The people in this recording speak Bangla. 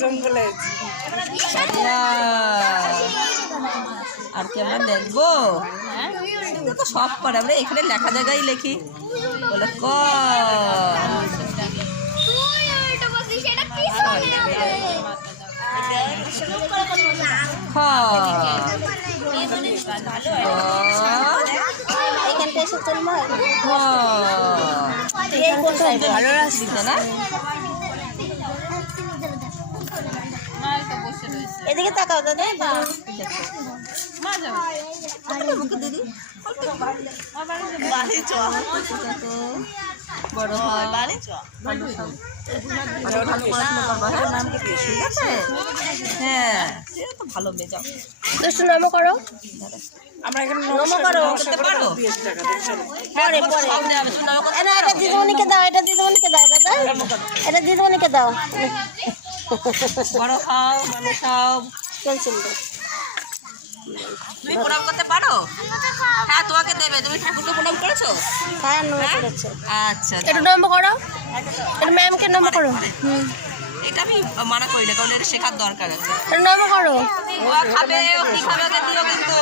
জঙ্গলে আর কি আমরা দেখবো তো সব পরে আমরা এখানে লেখা জায়গায় লিখি বলে ক খ ভালো লাগছে না এদিকে তাকাও দাদা দিদি বড় হ্যাঁ তো ভালো মেয়ে যাও দুষ্টু নমো করো আমরা এখানে নমো করো করতে পারো পরে পরে এটা দিদিমণিকে দাও এটা দিদিমণিকে দাও দাদা এটা দিদিমণিকে দাও বড় খাও ভালো খাও চলছিল তুমি প্রণাম করতে পারো হ্যাঁ তোমাকে দেবে তুমি ঠাকুরকে প্রণাম করেছো হ্যাঁ নমো করেছে আচ্ছা এটা নমো করো এটা ম্যামকে নমো করো এটা আমি মানা করি না কারণ এটা শেখার দরকার আছে এটা নমো করো ও খাবে ও কি খাবে দিও কিন্তু